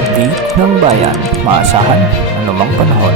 update ng bayan. Maasahan anumang panahon.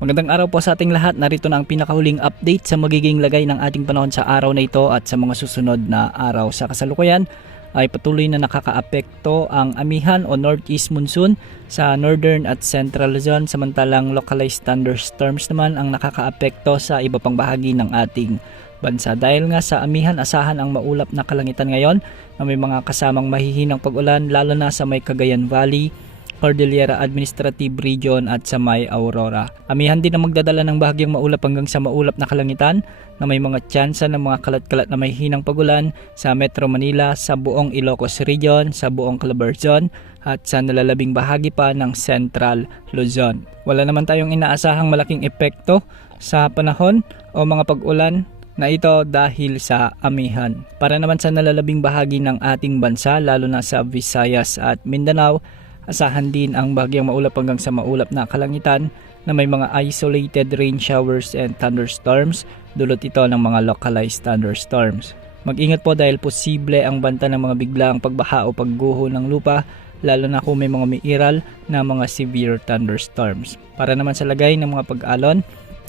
Magandang araw po sa ating lahat. Narito na ang pinakahuling update sa magiging lagay ng ating panahon sa araw na ito at sa mga susunod na araw. Sa kasalukuyan ay patuloy na nakakaapekto ang amihan o northeast monsoon sa northern at central Luzon, samantalang localized thunderstorms naman ang nakakaapekto sa iba pang bahagi ng ating bansa. Dahil nga sa amihan, asahan ang maulap na kalangitan ngayon na may mga kasamang mahihinang pag-ulan lalo na sa may Cagayan Valley, Cordillera Administrative Region at sa may Aurora. Amihan din ang magdadala ng bahagyang maulap hanggang sa maulap na kalangitan na may mga tsansa ng mga kalat-kalat na may hinang pagulan sa Metro Manila, sa buong Ilocos Region, sa buong Calabarzon at sa nalalabing bahagi pa ng Central Luzon. Wala naman tayong inaasahang malaking epekto sa panahon o mga pag-ulan na ito dahil sa amihan. Para naman sa nalalabing bahagi ng ating bansa, lalo na sa Visayas at Mindanao, asahan din ang bahagyang maulap hanggang sa maulap na kalangitan na may mga isolated rain showers and thunderstorms, dulot ito ng mga localized thunderstorms. Mag-ingat po dahil posible ang banta ng mga biglaang pagbaha o pagguho ng lupa, lalo na kung may mga umiiral na mga severe thunderstorms. Para naman sa lagay ng mga pag-alon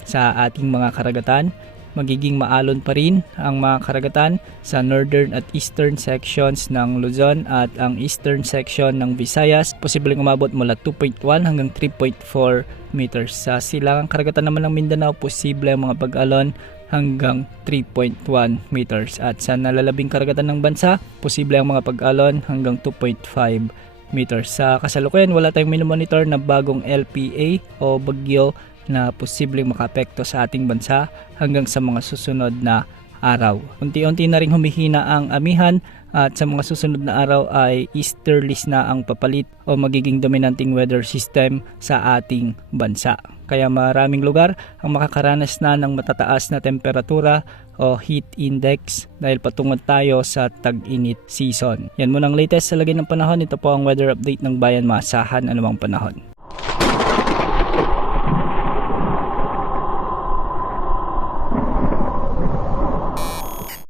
sa ating mga karagatan, magiging maalon pa rin ang mga karagatan sa northern at eastern sections ng Luzon at ang eastern section ng Visayas, posibleng umabot mula 2.1 hanggang 3.4 meters. Sa silangang karagatan naman ng Mindanao, posible ang mga pag-alon hanggang 3.1 meters. At sa nalalabing karagatan ng bansa, posible ang mga pag-alon hanggang 2.5 meters. Sa kasalukuyan, wala tayong minomonitor na bagong LPA o bagyo na posibleng makaapekto sa ating bansa hanggang sa mga susunod na araw. Unti-unti na rin humihina ang amihan at sa mga susunod na araw ay easterlies na ang papalit o magiging dominanting weather system sa ating bansa. Kaya maraming lugar ang makakaranas na ng matataas na temperatura o heat index dahil patungo tayo sa tag-init season. Yan muna ang latest sa lagay ng panahon. Ito po ang weather update ng bayan. Maasahan anumang panahon.